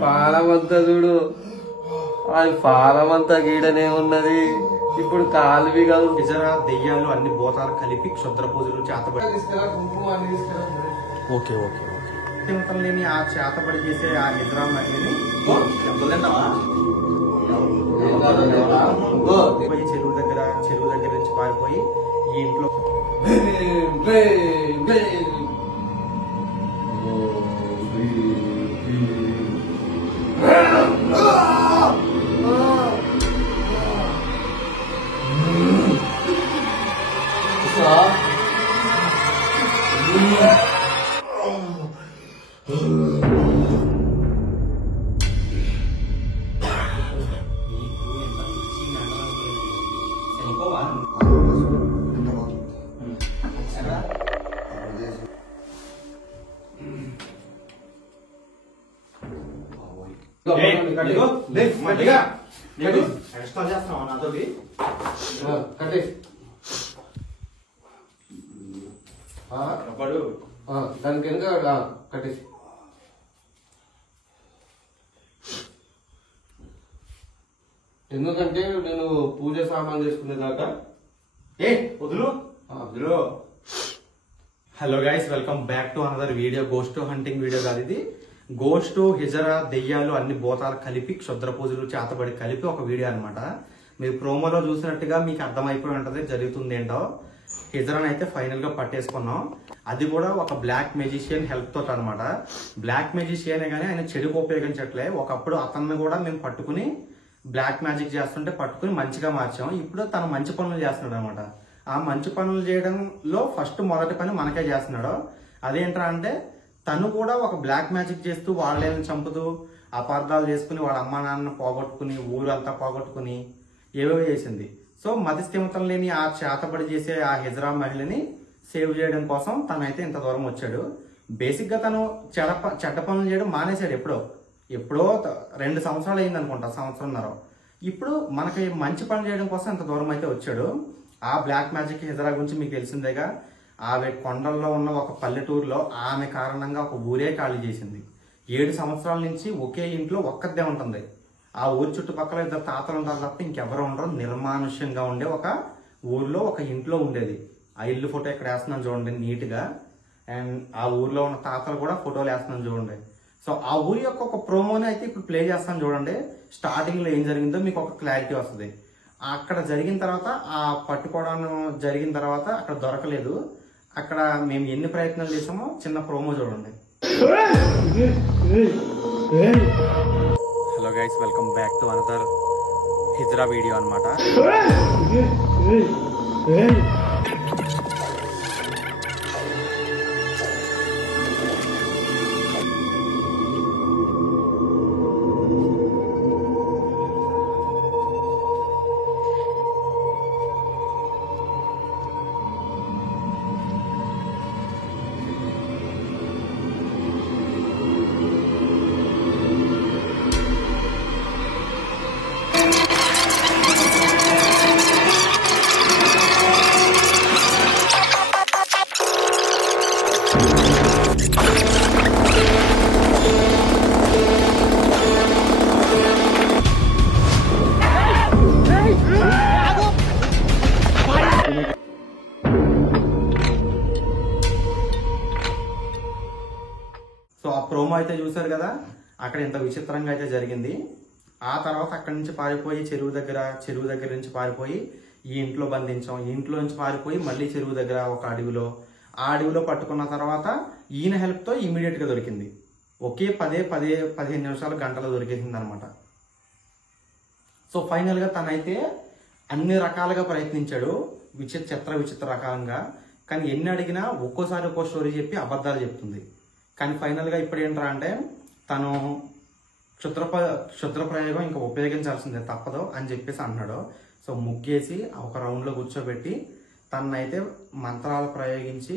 పాలమంతా చూడు, అది పాలమంతా గీడనే ఉన్నది. ఇప్పుడు కాలువి కాదు, నిజరా దెయ్యాలు అన్ని భూతాలు కలిపి క్షుద్ర పూజలు చేతబడి ఓకే ఓకే ఓకే లేని ఆ చేతబడి చేసే ఆ నిజరా మహిళని చెరువు దగ్గర నుంచి పారిపోయి ఈ ఇంట్లో ఎక్స్ట్రా చేస్తున్నావు నాతోటి దానికి వెనుక కట్టేసి ఎందుకంటే నేను పూజ సామాన్ చేసుకునేదాకా వదులు. Hello guys, welcome back to another video. Ghost hunting video కాదు ఇది. గోస్ట్, హిజరా, దెయ్యాలు అన్ని భూతాలు కలిపి క్షుద్ర పూజలు చేతబడి కలిపి ఒక వీడియో అనమాట. మీరు ప్రోమోలో చూసినట్టుగా మీకు అర్థమైపోయి ఉంటది జరుగుతుంది ఏంటో. హిజరాని అయితే ఫైనల్ గా పట్టేసుకున్నాం. అది కూడా ఒక బ్లాక్ మెజిషియన్ హెల్ప్ తోటి అనమాట. బ్లాక్ మెజిషియనే కానీ ఆయన చెడుకు ఉపయోగించట్లే. ఒకప్పుడు అతన్ని కూడా మేము పట్టుకుని బ్లాక్ మ్యాజిక్ చేస్తుంటే పట్టుకుని మంచిగా మార్చాం. ఇప్పుడు తను మంచి పనులు చేస్తున్నాడు అనమాట. ఆ మంచి పనులు చేయడంలో ఫస్ట్ మొదటి పని మనకే చేస్తున్నాడు. అదేంట్రా అంటే తను కూడా ఒక బ్లాక్ మ్యాజిక్ చేస్తూ వాళ్ళని చంపుతూ అపార్థాలు చేసుకుని వాళ్ళ అమ్మా నాన్న పోగొట్టుకుని ఊరంతా పోగొట్టుకుని ఏవేవో చేసింది. సో మతి స్థిమితం లేని ఆ చేతబడి చేసే ఆ హిజరా మహిళని సేవ్ చేయడం కోసం తనైతే ఇంత దూరం వచ్చాడు. బేసిక్ గా తను చెడ్డ పనులు చేయడం మానేశాడు. ఎప్పుడో 2 సంవత్సరాలు అయింది అనుకుంటా, సంవత్సరంన్నర. ఇప్పుడు మనకి మంచి పని చేయడం కోసం ఇంత దూరం అయితే వచ్చాడు. ఆ బ్లాక్ మ్యాజిక్ హిజరా గురించి మీకు తెలిసిందేగా. ఆమె కొండల్లో ఉన్న ఒక పల్లెటూరులో ఆమె కారణంగా ఒక ఊరే ఖాళీ చేసింది. 7 సంవత్సరాల నుంచి ఒకే ఇంట్లో ఒక్కదే ఉంటుంది. ఆ ఊరి చుట్టుపక్కల 2 తాతలు ఉంటారు తప్ప ఇంకెవరు ఉండరు. నిర్మానుష్యంగా ఉండే ఒక ఊర్లో ఒక ఇంట్లో ఉండేది. ఆ ఇల్లు ఫోటో ఇక్కడ వేస్తున్నాను చూడండి నీట్ గా. అండ్ ఆ ఊర్లో ఉన్న తాతలు కూడా ఫోటోలు వేస్తున్నాను చూడండి. సో ఆ ఊరి యొక్క ఒక ప్రోమోని అయితే ఇప్పుడు ప్లే చేస్తాను చూడండి. స్టార్టింగ్ లో ఏం జరిగిందో మీకు ఒక క్లారిటీ వస్తుంది. అక్కడ జరిగిన తర్వాత ఆ పట్టుకోవడం జరిగిన తర్వాత అక్కడ దొరకలేదు. అక్కడ మేము ఎన్ని ప్రయత్నాలు చేసామో చిన్న ప్రోమో చూడండి. Hello guys, welcome back to another హిజరా వీడియో అనమాట. సో ఆ ప్రోమో అయితే చూసారు కదా, అక్కడ ఇంత విచిత్రంగా అయితే జరిగింది. ఆ తర్వాత అక్కడి నుంచి పారిపోయి చెరువు దగ్గర నుంచి పారిపోయి ఈ ఇంట్లో బంధించాం. ఈ ఇంట్లో నుంచి పారిపోయి మళ్ళీ చెరువు దగ్గర ఒక అడవిలో, ఆ అడవిలో పట్టుకున్న తర్వాత ఈయన హెల్ప్ తో ఇమీడియట్ గా దొరికింది. ఒకే 15 నిమిషాలు గంటలో దొరికేసింది అనమాట. సో ఫైనల్ గా తనైతే అన్ని రకాలుగా ప్రయత్నించాడు, విచిత్ర రకాలంగా. కానీ ఎన్ని అడిగినా ఒక్కోసారి ఒక్కో స్టోరీ చెప్పి అబద్ధాలు చెప్తుంది. కానీ ఫైనల్ గా ఇప్పుడు ఏంట్రా అంటే తను క్షుద్ర ప్రయోగం ఇంకా ఉపయోగించాల్సిందే తప్పదు అని చెప్పేసి అన్నాడు. సో ముగ్గేసి ఒక రౌండ్ లో కూర్చోబెట్టి తనైతే మంత్రాలు ప్రయోగించి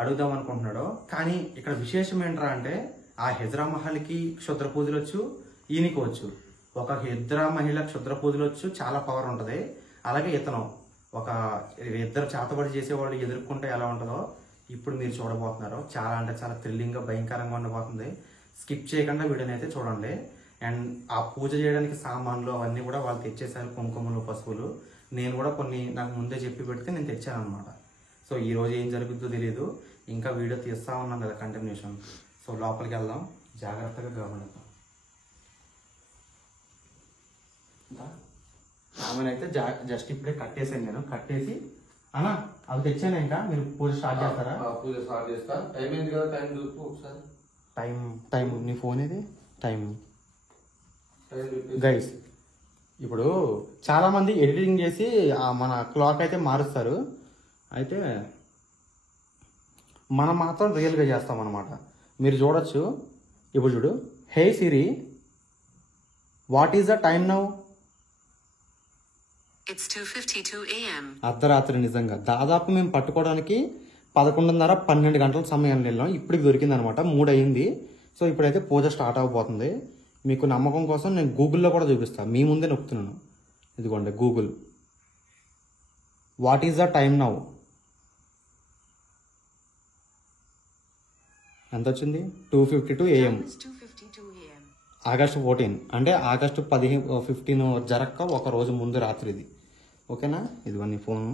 అడుగుదాం అనుకుంటున్నాడు. కానీ ఇక్కడ విశేషం ఏంట్రా అంటే ఆ హిజరా మహల్కి క్షుద్ర పూజలు వచ్చు, ఈయనకి వచ్చు. ఒక హిజరా మహిళ క్షుద్ర పూజలు వచ్చు, చాలా పవర్ ఉంటది. అలాగే ఇతను ఒక ఇద్దరు చేతబడి చేసేవాళ్ళు ఎదుర్కొంటే ఎలా ఉంటుందో ఇప్పుడు మీరు చూడబోతున్నారు. చాలా అంటే చాలా థ్రిల్లింగ్ గా భయంకరంగా ఉండబోతుంది. స్కిప్ చేయకుండా వీడియోని అయితే చూడండి. అండ్ ఆ పూజ చేయడానికి సామాన్లు అవన్నీ కూడా వాళ్ళు తెచ్చేసారు, కుంకుమలు, పసుపులు. నేను కూడా కొన్ని నాకు ముందే చెప్పి పెడితే నేను తెచ్చాను అనమాట. సో ఈ రోజు ఏం జరుగుతుందో తెలియదు, ఇంకా వీడియో తీస్తా ఉన్నాం కదా కంటిన్యూషన్. సో లోపలికి వెళ్దాం, జాగ్రత్తగా గమనిద్దాం. ఆమెనైతే జస్ట్ ఇప్పుడే కట్టేసాను, నేను కట్టేసి అన్నా అవి తెచ్చాను. ఇంకా మీరు పూజ స్టార్ట్ చేస్తారా? పూజ స్టార్ట్ చేస్తా. టైం ఏంటి కదా, టైం చూపు ఒకసారి. టైం నీ ఫోన్ ఇది టైం చూపి. గైస్. ఇప్పుడు చాలా మంది ఎడిటింగ్ చేసి మన క్లాక్ అయితే మారుస్తారు, అయితే మనం మాత్రం రియల్గా చేస్తాం అనమాట. మీరు చూడొచ్చు. ఇప్పుడు చూడు, hey Siri, what is the time now? It's 2:52 a.m. అర్ధరాత్రి. నిజంగా దాదాపు మేము పట్టుకోవడానికి 11:30-12 గంటల సమయం వెళ్ళాం. ఇప్పుడు దొరికింది అనమాట, 3 అయింది. సో ఇప్పుడైతే పూజ స్టార్ట్ అవబోతుంది. మీకు నమ్మకం కోసం నేను గూగుల్లో కూడా చూపిస్తాను, మీ ముందే నొక్కుతున్నాను. ఇదిగోండి Google, what is the time now? ఎంత వచ్చింది? 2:52 a.m. It's 2:52 a.m. ఆగస్టు 14, అంటే ఆగస్టు 15 జరక్క ఒక రోజు ముందు రాత్రి ఇది. ఓకేనా? ఇదిగోండి ఫోను.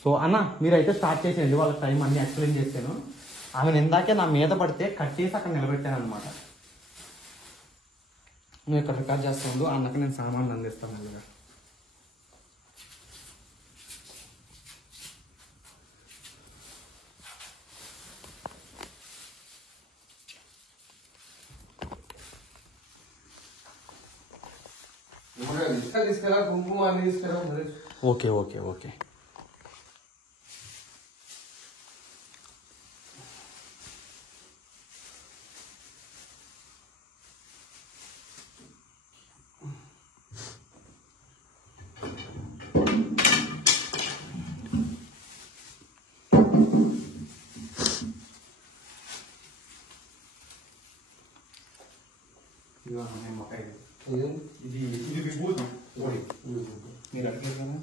సో అన్న మీరైతే స్టార్ట్ చేసేయండి, వాళ్ళకి టైం అన్ని ఎక్స్ప్లెయిన్ చేశాను. ఆమెను ఇందాకే నా మీద పడితే కట్టేసి అక్కడ నిలబెట్టాను అనమాట. నువ్వు ఇక్కడ రికార్డ్ చేస్తాను, అన్నకి నేను సామాన్లు అందిస్తాను ముందుగా. తీసుకురా, కుంకుమ అన్ని తీసుకురా. Okay okay okay. ఇది విభూతి ఓడి మీరు అడిగారు కదా.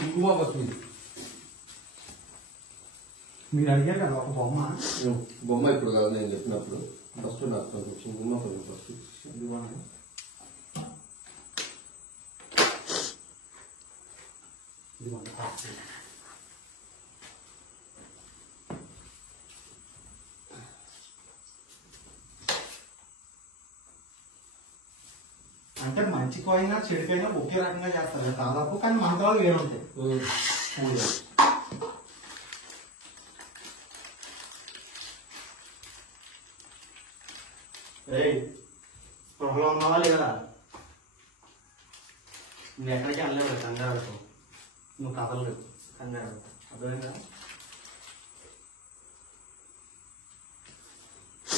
కుంకుమ పసుపు. మీరు అడిగారు కదా ఒక బొమ్మ. బొమ్మ ఇప్పుడు కదా నేను చెప్పినప్పుడు. ఫస్ట్ నాకు కుంకుమ పసుపు ఫస్ట్. అంటే మంచికైనా చెడుకైనా ఒకే రకంగా చేస్తారు దాదాపు, కానీ మంత్రాలు వేరుంటాయి. స్పృహలో ఉన్నావా లేదా? నువ్వు ఎక్కడికి వెళ్ళలేవు, కంగారు నువ్వు కదలలేవు, కంగారు. అర్థమైందా?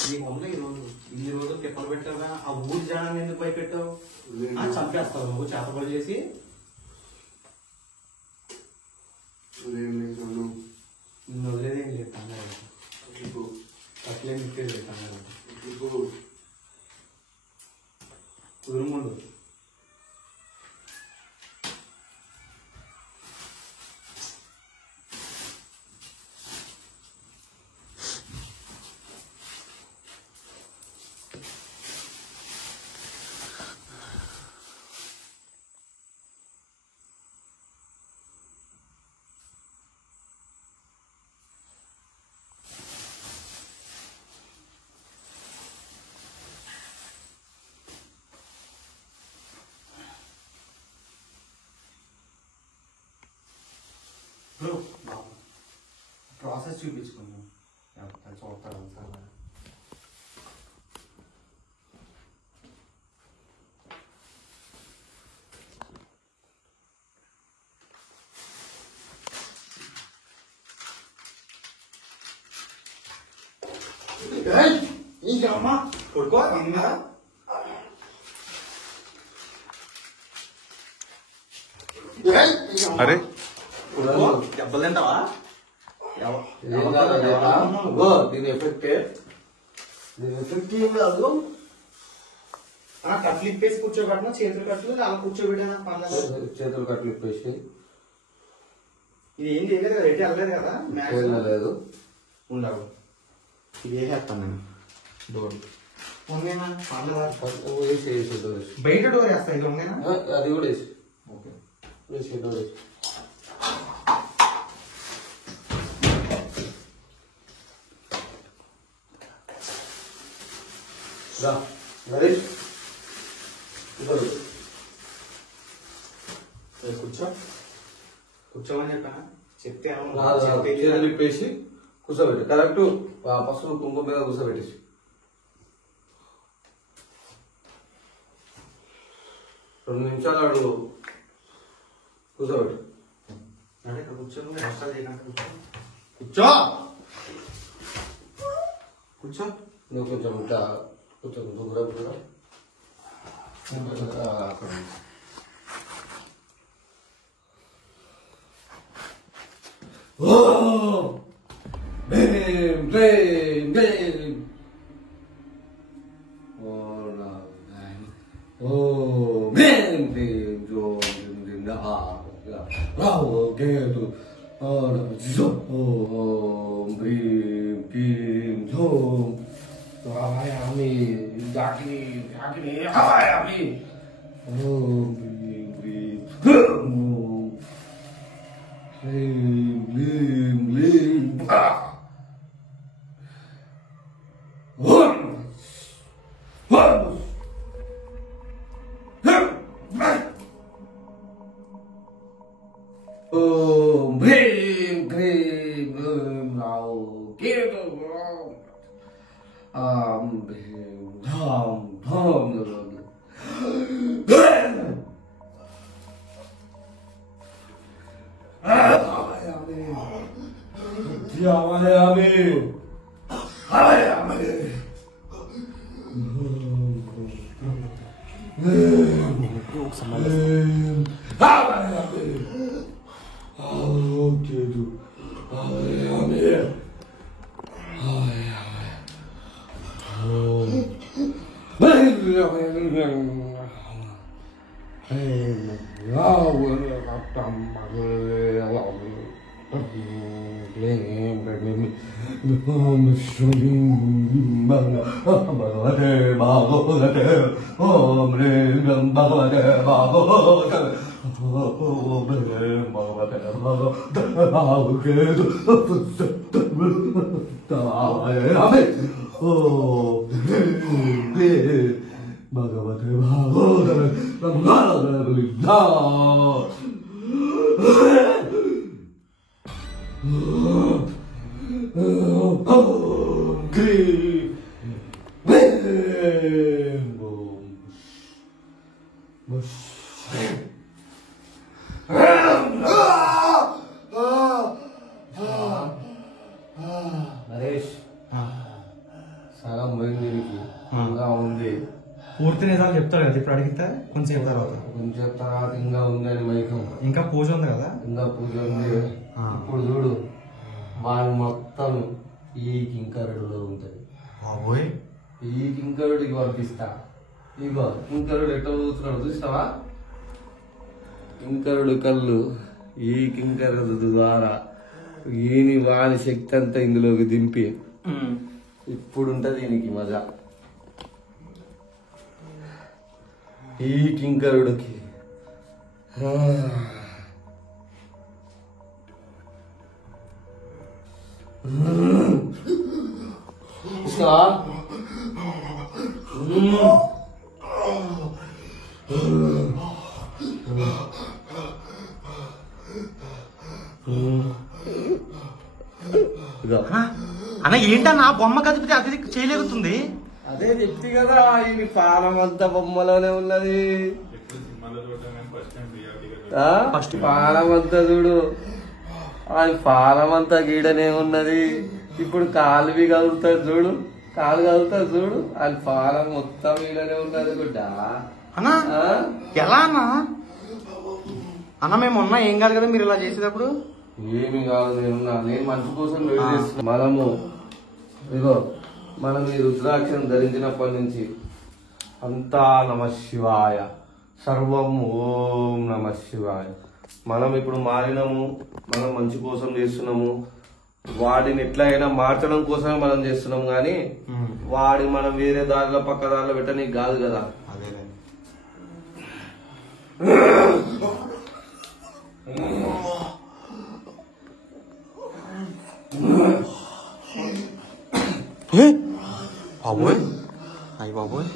నీకు ఉంది ఈరోజు, ఇన్ని రోజులు తిప్పలు పెట్టావుగా. ఆ ఊరి జనాన్ని ఎందుకు భయపెట్టావు? చంపేస్తావు నువ్వు చేతపడి చేసి. నిన్ను వదిలేదేం లేదు, కంగారు అట్లే నిప్పేది కంగారు. కుదురుముండు. ప్రాసెస్ చూపించుకున్నాం, చూడతారు అంతా. అమ్మా కొడుకో తిన్నా అరే దెబ్బలు తింటావా దీని ఎఫెక్ట్ ఏం కాదు. కట్లు ఇప్పేసి కూర్చోబెట్టినా చేతులు కట్లు అలా కూర్చోబెట్టాను చేతులు కట్లు ఇప్పేసి ఇది ఏం చేయలేదు కదా రెడ్డి వెళ్ళలేదు కదా లేదు. ఉండవు ఇది వేసేస్తాను నేను డోర్ ఉండేనా వేసి డోర్ వేసి బయట డోర్ వేస్తా ఇది ఉండేనా అది కూడా వేసి ఓకే వేసి డోర్ వేసి నరేష్ కూర్చో కూర్చోమని చెప్పాను చెప్తే చేతులు ఇప్పేసి కూర్చోబెట్టి కరెక్ట్ పసుపు కుంకుమ మీద కూర్చోబెట్టేసి రెండు నిమిషాలు ఆడు కూర్చోబెట్టి కూర్చో కూర్చో కూర్చో నువ్వు కొంచెం ఇట్లా కొంచెం దూరం కూడా అక్కడ Bam, bam, bam. Oh, no, man. Oh, man, bam, bam, oh, get to. Oh, no, so. Oh, bam, bam, home. Hawaii, Daki, Hawaii. Oh, bam, bam, Naresh సగం పోయింది ఇంకా ఉంది. పూర్తి నిజాలు చెప్తాడు కదా ఇప్పుడు అడిగితే కొంచెం తర్వాత కొంచెం తర్వాత ఇంకా ఉంది అని మైకం. ఇంకా పూజ ఉంది కదా ఇంకా పూజ ఉంది. ఇప్పుడు చూడు వాడు మొత్తం ఈ కింకరుడులో ఉంటది. బాబోయ్ ఈ కింకరుడికి పంపిస్తా. ఇగో కింకరుడు ఎట్లా పోతున్నాడు చూస్తావా? కింకరుడు కళ్ళు ఈ కింకరుడు ద్వారా ఈని వాని శక్తి అంతా ఇందులోకి దింపి ఇప్పుడు ఉంటది దీనికి మజా. ఈ కింకరుడికి అన్న ఏంటన్నా బొమ్మ కదిపితే అది చేయలేగుతుంది. అదే చెప్తి కదా ఈ పానం అంతా బొమ్మలోనే ఉన్నది. ఫస్ట్ పానం అంతా చూడు అది పానం అంతా గీడనే ఉన్నది. ఇప్పుడు కాలువి కదులుతుంది చూడు కాలు కలుగుతా చూడు అది పాలం మొత్తం ఇలానే ఉన్నది గుడ్డ. అన్నా ఎలా అన్నా? అన్న మేము ఉన్నా ఏం కాదు కదా మీరు ఇలా చేసేటప్పుడు? ఏమి కాదు, నేను మంచి కోసం వెయిట్ చేస్తున్నా. మనము ఇగో మనం ఈ రుద్రాక్షను ధరించినప్పటి నుంచి అంతా నమ శివాయ, సర్వం ఓం నమ శివాయ. మనం ఇప్పుడు మారినాము, మనం మంచి కోసం చేస్తున్నాము. వాడిని ఎట్లయినా మార్చడం కోసమే మనం చేస్తున్నాం కానీ వాడి మనం వేరే దారిలో పక్క దారిలో పెట్టనీకి కాదు కదా. బాబోయ్ అయ్యి బాబోయ్.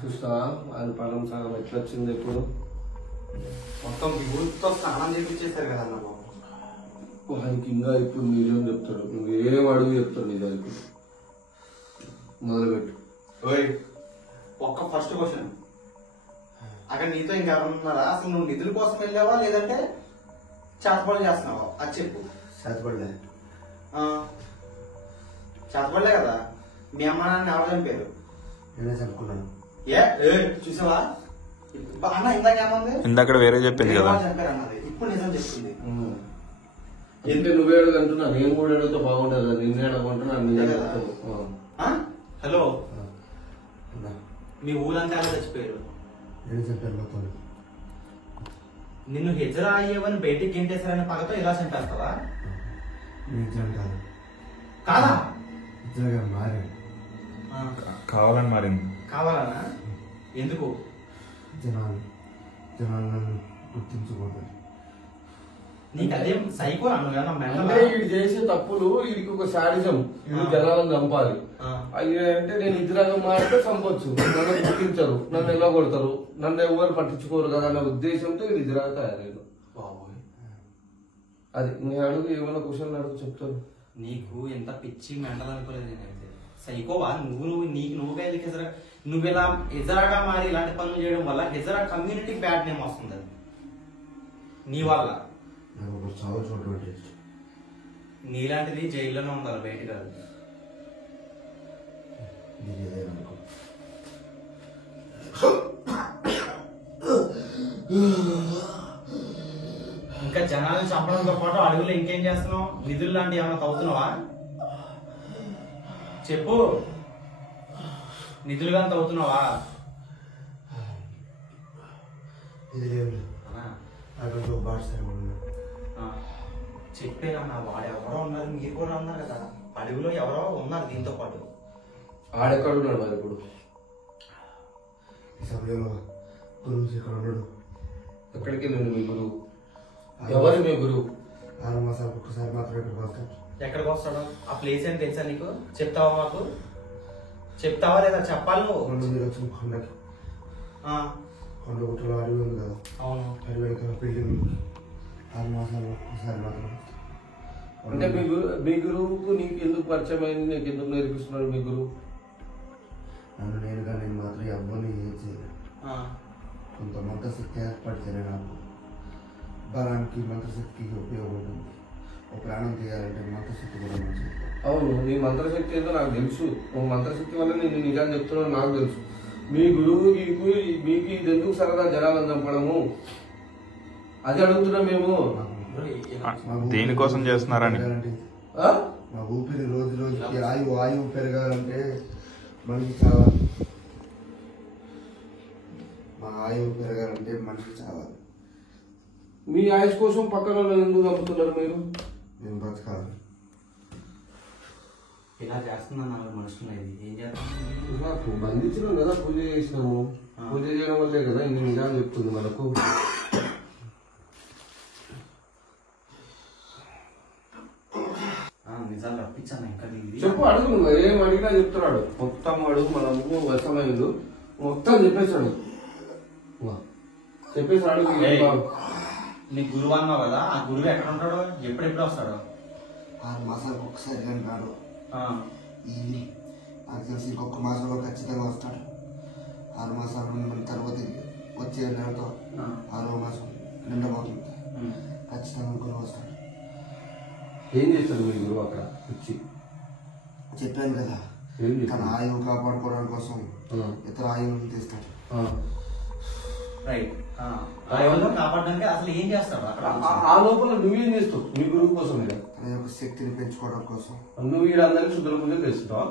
చూస్తా అది పనం సగం ఎట్లా వచ్చింది ఇప్పుడు. మొత్తం ఊరితో స్నానం చేపించేశారు కదా అన్న బాబు. వానికి ఇంకా ఇప్పుడు మీరేం చెప్తాడు, నువ్వు ఏం అడుగు చెప్తాడు నిజానికి. మొదలుపెట్టు. ఒక్క ఫస్ట్ క్వశ్చన్, అక్కడ నీతో ఇంకెవరున్నారా? అసలు నువ్వు నిధుల కోసం వెళ్ళావా లేదంటే చేతపడి చేస్తున్నావా? అది చెప్పు. చేతపడలే. చేతపడలే కదా. మీ అమ్మ నాన్న ఎవరు చంపారు? నేనే చదువుకున్నాను. చూసావా అన్న ఇందాక ఏమంది? ఇందాక వేరే చెప్పింది కదా. చంపారు అన్నది, ఇప్పుడు నిజం చెప్తుంది. అంటే నువ్వే అడుగు అంటున్నా, నేను కూడా అడిగితే బాగుంటుంది కదా. నిన్నే అడగమంటున్నా హలో, మీ ఊరంతా ఎలా చచ్చిపోయారు? నిన్ను హెజరా అయ్యేవని బయటికి గెంటేశారని పగతో ఇలా చంపేస్తావా? కాదా? కావాలని మారింది. కావాలన్నా? ఎందుకు? జనాలను గుర్తించుకోవాలి. నీకు అదే సైకో అన్న అంటే వీడు చేసే తప్పులు వీడికి ఒక శాడిజం, వీడు జనాలను చంపాలి. అయ్యే అంటే నేను ఇద్దరంగా మారితే చంపొచ్చు, నన్ను గుర్తించరు, నన్ను ఎలా కొడతారు, నన్ను ఎవరు పట్టించుకోరు కదా అనే ఉద్దేశంతో వీడు ఇద్దరంగా తయారయ్యాడు. అది నీ అడుగు, ఏమైనా క్వశ్చన్లు అడుగు చెప్తాను. నీకు ఎంత పిచ్చి మెంటల్ అనుకోలేదు నేనైతే. సైకోవా నువ్వుగా ఎందుకు హెజరా? నువ్వు ఇలా హెజరాగా మారి ఇలాంటి పనులు చేయడం వల్ల హెజరా కమ్యూనిటీకి బ్యాడ్ నేమ్ వస్తుంది. అది నీ వల్ల. నీలాంటిది జైల్లోనే ఉండాలి, బయట కాదు. ఇంకా జనాలను చంపడంతో పాటు అడుగులో ఇంకేం చేస్తున్నావు? నిధులు లాంటి ఏమైనా తవ్వుతున్నావా? చెప్పు. నిధులుగా తవ్వుతున్నావా? చెప్పేదన్నా, వాడు ఎవరో ఉన్నారు, మీరు కూడా ఉన్నారు కదా అడుగులో, ఎవరో ఉన్నారు దీంతో పాటు. ఆడెక్కడున్నాడు మరి ఇప్పుడు? ఎక్కడికి వెళ్ళండి మీ గురువు? ఎవరు మీ గురువు? 6 మాసాలకు ఒకసారి మాత్రం ఇక్కడికి వస్తాడు. ఎక్కడికి వస్తాడు? ఆ ప్లేస్ ఏం తెలుసా నీకు? చెప్తావా మాకు? చెప్తావా లేదా? చెప్పాలి నువ్వు. కొండకి కొండ గుట్టలో అడవి ఉంది కదా. అవును. అడవి వెనకాల బిల్డింగ్ 6 మాసాలు ఒకసారి మాత్రం. అంటే మీ గురువుకు నీకు ఎందుకు పరిచయం అయింది? నీకు ఎందుకు నేర్పిస్తున్నాడు మీ గురువు? నన్ను నేను మాత్రం ఎవరిని ఏం చేయలేదు. కొంత మంత్రశక్తి ఏర్పడితేనే నాకు బలానికి మంత్రశక్తికి ఉపయోగపడుతుంది. ఒక ప్రాణం తీయాలంటే మంత్రశక్తి కూడా మంచిది. అవును, నీ మంత్రశక్తి ఏదో నాకు తెలుసు. ఓ మంత్రశక్తి వల్ల నేను నిజాన్ని చెప్తున్నాను నాకు తెలుసు. మీ గురువు మీకు ఇది ఎందుకు సరదా జనాలను చంపడము? అది అడుగుతున్నాం మేము. దేనికోసం చేస్తున్నారని. మా ఊపిరి రోజు రోజుకి ఆయువు పెరగాలంటే మనిషి చావాలి. మా ఆయువు పెరగాలంటే మనిషి చావాలి. మీ ఆయుష్ కోసం పక్కన ఎందుకు చంపుతున్నారు మీరు? మేము బతకాలి. ఇలా చేస్తున్నాను మనుషులు. ఏం చేస్తాను? బంధించినాం కదా, పూజ చేసినాము. పూజ చేయడం వల్లే కదా ఇన్ని నిజాలు చెప్తుంది మనకు. నిజాలు రప్పించాను ఇంకా. చెప్పు, అడుగు. నువ్వు ఏం అడిగినా చెప్తున్నాడు. మొత్తం అడుగు. మనము వసమైందు మొత్తం చెప్పేశాడు. చెప్పేసి అడుగు. నీ గురువు అన్నావు కదా, ఆ గురువు ఎక్కడ ఉంటాడు? ఎప్పుడెప్పుడు వస్తాడు? 6 మాసాలకు ఒకసారి అంటాడు. నాకు తెలిసి ఇంకొక మాసంలో ఖచ్చితంగా వస్తాడు. 6 మాసాల తర్వాత వచ్చే నెలతో 6వ మాసం నిండబోతుంది. ఖచ్చితంగా గురువు వస్తాడు. ఏం చేస్తాడు మీ గురువు అక్కడ వచ్చి? చెప్పాను కదా, తన ఆయువు కాపాడుకోవడం కోసం ఇతర ఆయువులను తీస్తాడు. రైట్. ఆయువులను కాపాడడానికి అసలు ఏం చేస్తాడు అక్కడ? ఆ లోపల నువ్వేం చేస్తావు మీ గురువు కోసం? తన యొక్క శక్తిని పెంచుకోవడం కోసం. నువ్వు ఈడ అందరికి శుద్ధుల పూజ చేస్తావా?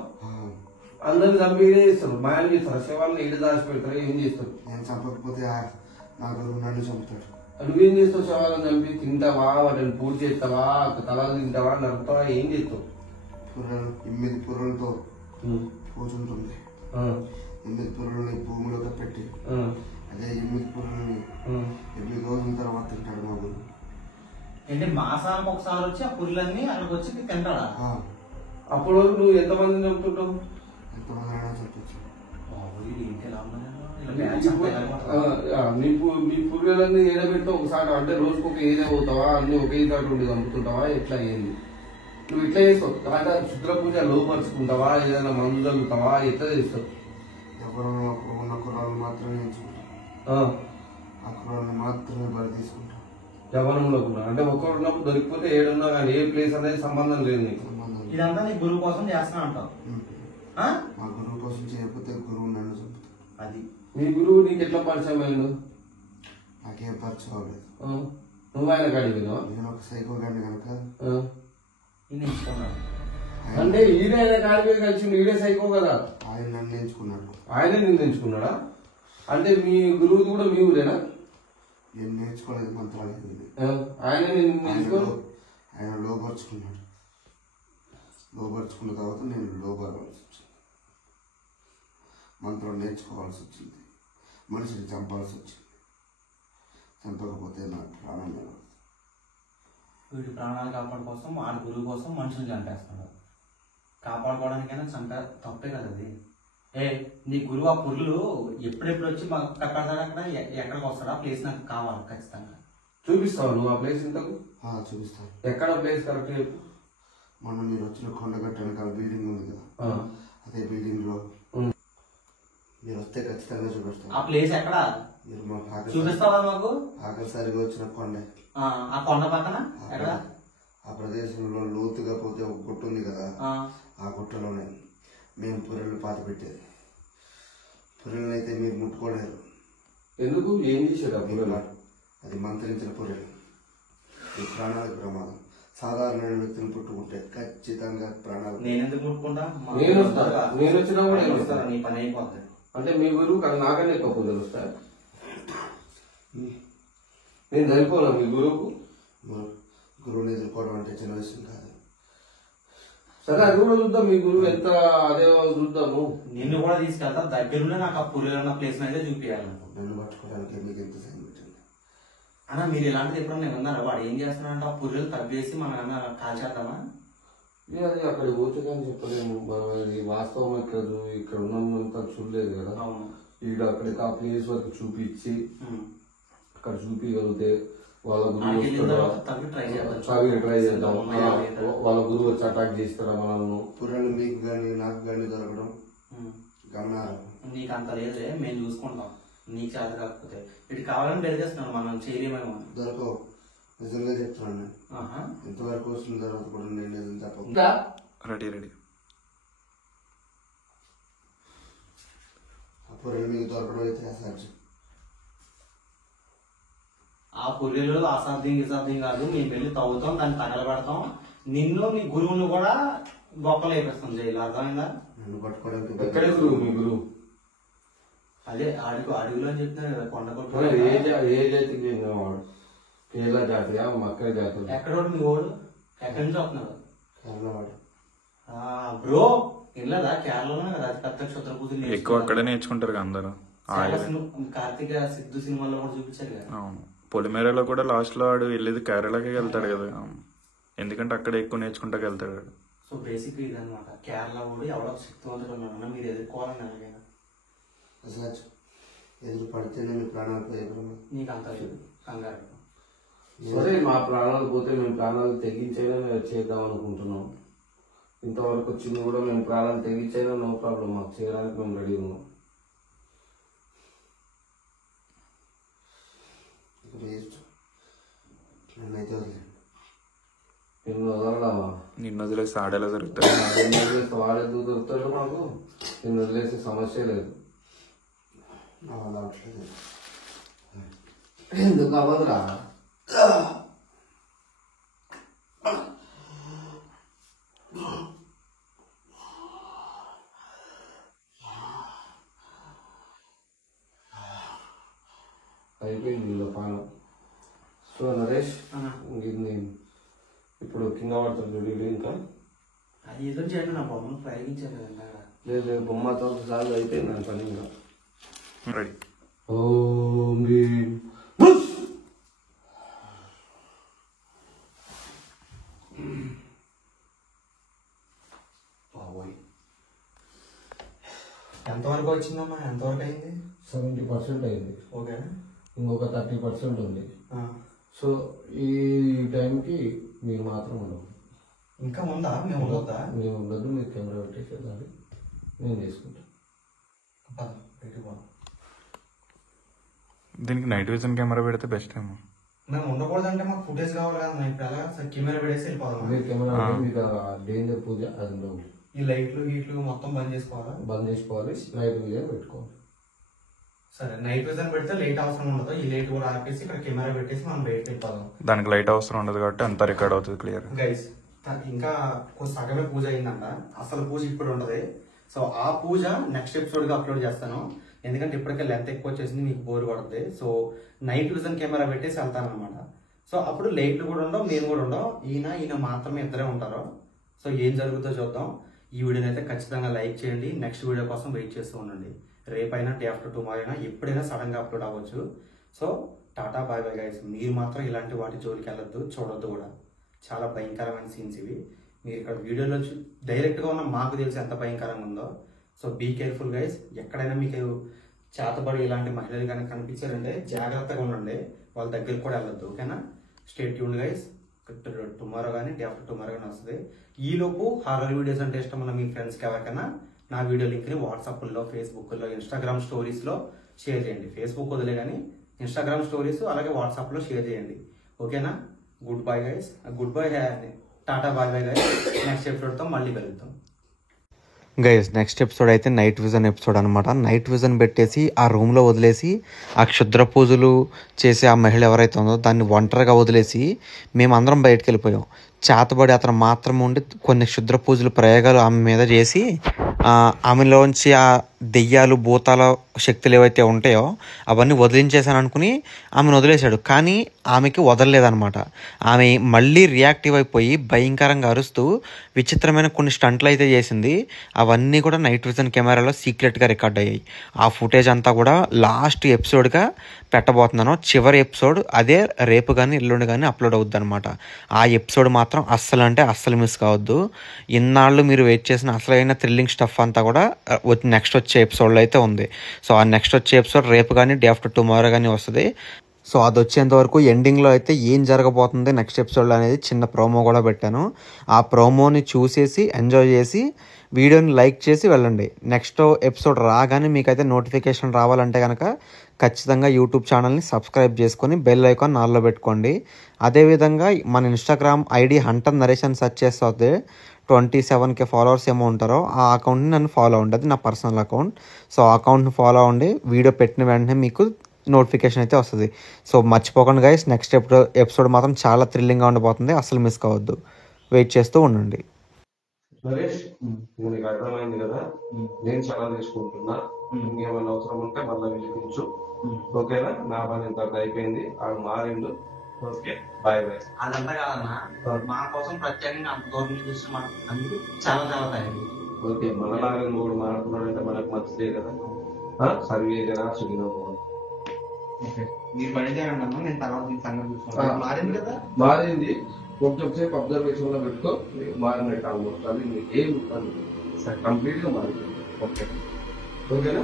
అందరికి చంపి ఈడే చేస్తారు, మాయలు చేస్తారు, శవాలను ఈడ దాచి పెడతారు, ఏం చేస్తారు? నేను చంపకపోతే నా గురువు నన్ను చంపుతాడు. నువ్వేం చేస్తావు? శవాలను చంపి తింటావా, వాటిని పూర్తి చేస్తావా, తలాలు తింటావా, నడుపుతావా, ఏం చేస్తావు? 8 పుర్రలతో పూజ ఉంటుంది. 8 పుర్రల్ని భూమిలోకి పెట్టి అదే 8 పుర్రల్ని 8 రోజుల తర్వాత తింటాడు మా గురువు. అంటే మాసానికి ఒకసారి వచ్చి ఆ పురులన్నీ అక్కడికి వచ్చి తింటాడా? అప్పుడు వరకు నువ్వు ఎంతమందిని చంపుతుంటావు? ఎంతమంది అయినా చంపచ్చు. నీ పుర్రెలన్నీ ఏడబెడతావు ఒకసారి, అంటే రోజుకు ఒక ఏదే పోతావా, అన్ని ఒకే చాటు ఉండి చంపుతుంటావా, ఎట్లా ఏంది? నువ్వు ఇట్లా చేస్తావు అంటే శుద్ర పూజ లోపరుచుకుంటావా, ఏదైనా మందు చల్లుతావా, ఎట్లా చేస్తావు? ఎవరైనా ఉన్న కుర్రాళ్ళు మాత్రమే ఎంచుకుంటాం. ఆ కుర్రాళ్ళని మాత్రమే బలి తీసుకుంటాం. జవనంలో కూడా అంటే ఒక్కరు ఉన్నప్పుడు దొరికిపోతే ఏడున్నా కానీ ఏ ప్లేస్ అనేది సంబంధం లేదు నీకు. ఇదంతా నీ గురువు కోసం చేస్తున్నా అంటావు? మా గురువు కోసం చేయకపోతే గురువు నన్ను చంపుతాడు. అది మీ గురువు నీకు ఎట్లా పరిచయం అయ్యిండు? నాకేం పరిచయం అవ్వలేదు. నువ్వు ఆయన కాడికి విన్నావా? నేను ఒక సైకో గాడిని కనుక అంటే ఈడే ఆయన కాడికి కలిసి ఈడే సైకో కదా. ఆయన నన్ను ఎంచుకున్నాడు. ఆయనే నిన్ను ఎంచుకున్నాడా? అంటే మీ గురువు కూడా మీ ఊరేనా? నేను నేర్చుకోలేదు మంత్రాలు. ఆయన ఆయన లోపరుచుకున్నాడు. లోపరుచుకున్న తర్వాత నేను లోపరవలసి వచ్చింది. మంత్రం నేర్చుకోవాల్సి వచ్చింది. మనిషిని చంపాల్సి వచ్చింది. చంపకపోతే నాకు ప్రాణం లేదు. వీటి ప్రాణాలు కాపాడు కోసం ఆ గురువు కోసం మనుషులు చంపేస్తున్నాడు. కాపాడుకోవడానికైనా తప్పే కదా అది. నీ గురువు ఆ పుర్లు ఎప్పుడెప్పుడు వచ్చి కట్టాడు అక్కడ ఎక్కడికి వస్తాడు? ఆ ప్లేస్ నాకు కావాలి ఖచ్చితంగా. చూపిస్తావు నువ్వు ఆ ప్లేస్ ఇంతకు? చూపిస్తాను. ఎక్కడ ప్లేస్ కరెక్ట్ చెప్పు. మొన్న మీరు వచ్చిన కొండగట్ట వెనకాల బిల్డింగ్ ఉంది కదా, అదే బిల్డింగ్ లో మీరు వస్తే ఖచ్చితంగా చూపిస్తాను. ఆ ప్లేస్ ఎక్కడ? మీరు మా చూపిస్తావా మాకు? ఆఖరిసారిగా వచ్చిన కొండ, ఆ కొండ పక్కన ఎక్కడ? ఆ ప్రదేశంలో లోతుగా పోతే ఒక గుట్ట ఉంది కదా, ఆ గుట్టలోనే మేము పుర్రెలు పాత పెట్టేది. పుర్రెలను అయితే మీరు ముట్టుకోలేరు. ఎందుకు? ఏం చేశారు? అది మంత్రించిన పుర్రెలు. ఈ ప్రాణాలకు ప్రమాదం. సాధారణమైన వ్యక్తిని పుట్టుకుంటే ఖచ్చితంగా ప్రాణాలు. నేను ఎందుకు ముట్టుకుంటా? నేను వచ్చినా కూడా నీ పని అయిపోతుంది. అంటే మీ గురువు కానీ నాకనే ఎక్కువ పూజలు వస్తాయి. నేను సరిపోనా మీ గురువుకు? గురువుని ఎదుర్కోవడం అంటే చిన్న విషయం కాదు. సరే అది కూడా చూద్దాం, మీ గురువు ఎంత అదే చూద్దాము. నిన్ను కూడా తీసుకెళ్తా దగ్గరుండే నాకు ఆ పుర్రెలున్న ప్లేస్ అయితే చూపించాలి. నన్ను పట్టుకోవడానికి మీకు ఎంత సైన్ పెట్టండి అన్న. మీరు ఇలాంటిది ఎప్పుడన్నా విన్నారా? వాడు ఏం చేస్తున్నాడంటే ఆ పుర్రెలు తవ్వేసి మనం ఏమన్నా కాల్చేద్దామా? అది అక్కడికి పోతే కానీ చెప్పలేము. వాస్తవం ఇక్కడ ఉన్నంత చూడలేదు కదా. ఇక్కడ అక్కడికి ఆ ప్లేస్ వరకు చూపించి అక్కడ చూపించగలిగితే వాళ్ళ గురువు ట్రై చేద్దాం. వాళ్ళ గురువు వచ్చి అటాక్ చేస్తారా మనల్ని? పుర్రెలు మీకు కానీ నాకు కానీ దొరకడం గమనాలు. నీకు అంత లేదే, మేము చూసుకుంటాం. నీకు చేత కాకపోతే ఇటు కావాలని బెదిరిస్తున్నాను, మనం చేయలేమేమో. దొరకవు, నిజంగా చెప్తున్నాను. ఎంతవరకు వచ్చిన తర్వాత కూడా నేను నిజం చెప్పను. రెడీ ఆ పుర్రెలు మీకు దొరకడం అయితే అసాధ్యం. ఆ పుర్రెలు అసాధ్యం కాదు. మేము వెళ్ళి తవ్వుతాం, దాన్ని తగలబెడతాం. నిన్ను నీ గురువును కూడా గొప్పలు వేపిస్తాం జైలు. అర్థమైందా? నన్ను పట్టుకోవడానికి ఎక్కడే గురువు మీ గురువు? అదే అడుగులో అని చెప్తున్నాను కదా, కొండ కొట్టు. ఏ జాతికి చెందినవాడు? కేరళ జాతియా, మక్క జాతి? ఎక్కడోడు మీ ఓడు? ఎక్కడి నుంచి వస్తున్నాడు? కేరళవాడు. బ్రో వెళ్ళదా? కేరళలోనే కదా అతి పెద్ద క్షుద్ర పూజలు ఎక్కువ అక్కడే నేర్చుకుంటారు కదా అందరూ. కార్తీక సిద్ధు సినిమాలో కూడా చూపించారు కదా. అవును, పొలిమేరలో కూడా లాస్ట్ లో వాడు వెళ్ళేది కేరళకి వెళ్తాడు కదా, ఎందుకంటే అక్కడ ఎక్కువ నేర్చుకుంటాకి వెళ్తాడు. సో బేసిక్ ఇదనమాట. కేరళ కూడా ఎవడో శక్తివంతుడు ఉన్నాడన్నా మీరు ఎదుర్కోవాలని అలాగైనా అసలు ఎదురు పడితే నేను ప్రాణాలు పోయేవాళ్ళం. నీకు అంత లేదు కంగారు. సరే మా ప్రాణాలు పోతే మేము ప్రాణాలు తెగించైనా చేద్దాం అనుకుంటున్నాం. ఇంతవరకు వచ్చింది కూడా మేము ప్రాణం తెగించైనా నో ప్రాబ్లం, మాకు చేయడానికి మేము రెడీ ఉన్నాం. నిన్ను వదలడామా? నిన్ను వదిలేసి ఆడేలా జరుగుతుంది. వాడేందుకు దొరుకుతాడు మాకు? నిన్ను వదిలేసే సమస్య లేదు. ఎందుకు అవ్వదురా? అయిపోయింది ఇలా పానం. సో నరేష్, ఇది ఇప్పుడు కింద పడుతుంది చూడు. ఇంకా అది ఏదో చేయండి, నా బొమ్మను ప్రయోగించాను కదా. లేదు బొమ్మతో సార్లు అయిపోయింది నా పని. ఇంకా రెడీ. ఓం భీం బాబోయ్, ఎంతవరకు వచ్చిందమ్మా? ఎంతవరకు అయింది? 70% అయింది. ఓకేనా? ఇంకొక 30% ఉంది. సో ఈ టైంకి మీరు మాత్రం ఉండవు. ఇంకా ఉందా? మేము ఉండొద్దా? మేము ఉండదు. మీరు కెమెరా పెట్టేసేదాన్ని నేను చేసుకుంటాను. దీనికి నైట్ విజన్ కెమెరా పెడితే బెస్ట్ ఏమో. మేము ఉండకూడదంటే మాకు ఫుటేజ్ కావాలి కదా. ఇప్పుడు ఎలా కెమెరా పెడేసి వెళ్ళిపోదాం. మీరు కెమెరా మీకు డేంజర్ పూజ అది ఉండవు. ఈ లైట్లు గీట్లు మొత్తం బంద్ చేసుకోవాలా? బంద్ చేసుకోవాలి. నైట్ విజన్ పెట్టుకోవాలి. సరే, నైట్ విజన్ పెడితే లైట్ అవసరం ఉండదు. ఈ లైట్ కూడా ఆపేసి ఇక్కడ కెమెరా పెట్టేసి మనం బయట వెళ్ళిపోదాం. దానికి లైట్ అవసరం ఉండదు కాబట్టి అంతా రికార్డ్ అవుతుంది క్లియర్. గైస్, ఇంకా సగమే పూజ అయిందంట. అసలు పూజ ఇప్పుడు ఉండదు. సో ఆ పూజ నెక్స్ట్ ఎపిసోడ్ గా అప్లోడ్ చేస్తాను. ఎందుకంటే ఇప్పటికే లెంత్ ఎక్కువ వచ్చేసింది, మీకు బోర్ కొడుతుంది. సో నైట్ విజన్ కెమెరా పెట్టేసి వెళ్తాను అనమాట. సో అప్పుడు లైట్లు కూడా ఉండవు, మేము కూడా ఉండవు. ఈయన మాత్రమే ఇద్దరే ఉంటారు. సో ఏం జరుగుతుందో చూద్దాం. ఈ వీడియోని అయితే ఖచ్చితంగా లైక్ చేయండి. నెక్స్ట్ వీడియో కోసం వెయిట్ చేస్తూ ఉండండి. రేపైనా డే ఆఫ్టర్ టుమారో అయినా ఎప్పుడైనా సడన్ గా అప్లోడ్ అవ్వచ్చు. So tata bye bye guys. మీరు మాత్రం ఇలాంటి వాటి జోలికి వెళ్ళొద్దు, చూడొద్దు కూడా. చాలా భయంకరమైన సీన్స్ ఇవి. మీరు ఇక్కడ వీడియోలో డైరెక్ట్గా ఉన్న మాకు తెలిసి ఎంత భయంకరంగా ఉందో. So be careful guys. ఎక్కడైనా మీకు చేతబడి ఇలాంటి మహిళలు కానీ కనిపించారంటే జాగ్రత్తగా ఉండండి. వాళ్ళ దగ్గరికి కూడా వెళ్ళొద్దు. ఓకేనా? Stay tuned guys. టుమారో కానీ డే ఆఫ్టర్ టుమారో కానీ వస్తుంది. ఈలోపు హారర్ వీడియోస్ అంటే ఇష్టం ఉన్న మీ ఫ్రెండ్స్కి ఎవరికైనా నా వీడియో లింక్ని వాట్సాప్లో, ఫేస్బుక్లో, ఇన్స్టాగ్రామ్ స్టోరీస్లో షేర్ చేయండి. ఫేస్బుక్ వదిలే కానీ ఇన్స్టాగ్రామ్ స్టోరీస్ అలాగే వాట్సాప్లో షేర్ చేయండి. ఓకేనా? Good bye guys. Good bye, tata bye bye guys. Next ఎపిసోడ్తో మళ్ళీ కలుద్దాం గైస్. నెక్స్ట్ ఎపిసోడ్ అయితే నైట్ విజన్ ఎపిసోడ్ అనమాట. నైట్ విజన్ పెట్టేసి ఆ రూమ్లో వదిలేసి ఆ క్షుద్ర పూజలు చేసే ఆ మహిళ ఎవరైతే ఉందో దాన్ని ఒంటరిగా వదిలేసి మేమందరం బయటకు వెళ్ళిపోయాం. చేతబడి అతను మాత్రం ఉండి కొన్ని క్షుద్ర పూజలు ప్రయోగాలు ఆమె మీద చేసి ఆమెలోంచి ఆ దెయ్యాలు భూతాల శక్తులు ఏవైతే ఉంటాయో అవన్నీ వదిలించేసాను అనుకుని ఆమెను వదిలేశాడు. కానీ ఆమెకి వదలలేదనమాట. ఆమె మళ్ళీ రియాక్టివ్ అయిపోయి భయంకరంగా అరుస్తూ విచిత్రమైన కొన్ని స్టంట్లు అయితే చేసింది. అవన్నీ కూడా నైట్ విజన్ కెమెరాలో సీక్రెట్గా రికార్డ్ అయ్యాయి. ఆ ఫుటేజ్ అంతా కూడా లాస్ట్ ఎపిసోడ్గా పెట్టబోతున్నాను. చివరి ఎపిసోడ్ అదే రేపు కానీ ఎల్లుండి కానీ అప్లోడ్ అవుద్ది అనమాట. ఆ ఎపిసోడ్ మాత్రం అస్సలు అంటే అస్సలు మిస్ కావద్దు. ఇన్నాళ్ళు మీరు వెయిట్ చేసిన అసలైన థ్రిల్లింగ్ స్టఫ్ అంతా కూడా నెక్స్ట్ వచ్చే ఎపిసోడ్లో అయితే ఉంది. సో ఆ నెక్స్ట్ వచ్చే ఎపిసోడ్ రేపు కానీ డే ఆఫ్టర్ టుమారో కానీ వస్తుంది. సో అది వచ్చేంత వరకు ఎండింగ్లో అయితే ఏం జరగబోతుంది నెక్స్ట్ ఎపిసోడ్లో అనేది చిన్న ప్రోమో కూడా పెట్టాను. ఆ ప్రోమోని చూసేసి ఎంజాయ్ చేసి వీడియోని లైక్ చేసి వెళ్ళండి. నెక్స్ట్ ఎపిసోడ్ రాగానే మీకైతే నోటిఫికేషన్ రావాలంటే కనుక ఖచ్చితంగా యూట్యూబ్ ఛానల్ని సబ్స్క్రైబ్ చేసుకొని బెల్ ఐకాన్ ఆల్లో పెట్టుకోండి. అదేవిధంగా మన ఇన్స్టాగ్రామ్ ఐడి హంటర్ నరేష్ అని సెర్చ్ చేస్తే 27K ఫాలోవర్స్ ఏమో ఉంటారో ఆ అకౌంట్ని నన్ను ఫాలో అవ్వండి. అది నా పర్సనల్ అకౌంట్. సో ఆ అకౌంట్ని ఫాలో అవ్వండి. వీడియో పెట్టిన వెంటనే మీకు నోటిఫికేషన్ అయితే వస్తుంది. సో మర్చిపోకండి గైస్. నెక్స్ట్ ఎపిసోడ్ మాత్రం చాలా థ్రిల్లింగ్గా ఉండిపోతుంది. అసలు మిస్ కావద్దు. వెయిట్ చేస్తూ ఉండండి. నరేష్, నీకు అర్థమైంది కదా? నేను చాలా తీసుకుంటున్నా. ఇంకేమైనా అవసరం ఉంటే మళ్ళీ పిలిపించు. ఓకేనా? నా పని ఇంత అయిపోయింది. ఆడు మారిండు. Okay, bye bye. అదంతా కాదన్నా, మా కోసం ప్రత్యేకంగా అంత దూరం నుంచి చూసి అందుకు చాలా చాలా థ్యాంక్. ఓకే, మనలాగా మూడు మాట్లాడుతున్నాడంటే మనకు మంచిదే కదా. సర్వే కదా సుఖినో. ఓకే, మీరు పని చేయండి అన్న, నేను తర్వాత మీ సంగతి చూసుకుంటాను. మారింది కదా? మారింది. కొంచెం సేపు అబ్జర్వేషన్ లో పెట్టుకో. మారినట్టు అవ్వాలి. మీకు ఏం సరే, కంప్లీట్ గా మారింది. ఓకే, ఓకేనా?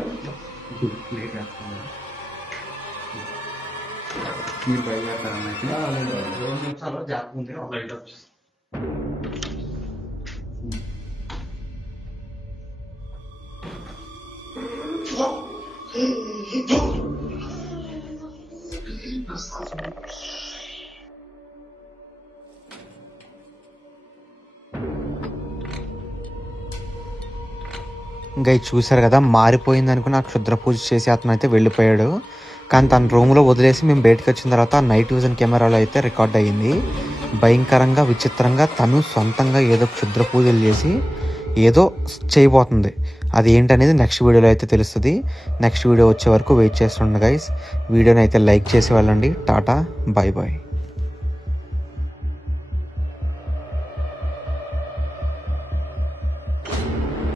మీరు బయలుదేరతారన్న 2 నిమిషాల్లో జాగ్రత్త ఉంది. ఒక లైట్ వచ్చేసి ఇంకా ఇది చూసారు కదా, మారిపోయింది అనుకుని ఆ క్షుద్ర పూజ చేసి అతను అయితే వెళ్ళిపోయాడు. కానీ తన రూమ్లో వదిలేసి మేము బయటకు వచ్చిన తర్వాత నైట్ విజన్ కెమెరాలో అయితే రికార్డ్ అయ్యింది. భయంకరంగా విచిత్రంగా తను సొంతంగా ఏదో క్షుద్ర పూజలు చేసి ఏదో చేయబోతుంది. అది ఏంటనేది నెక్స్ట్ వీడియోలో అయితే తెలుస్తుంది. నెక్స్ట్ వీడియో వచ్చే వరకు వెయిట్ చేస్తుండే గైస్. వీడియోని అయితే లైక్ చేసి వెళ్ళండి. Tata, bye bye.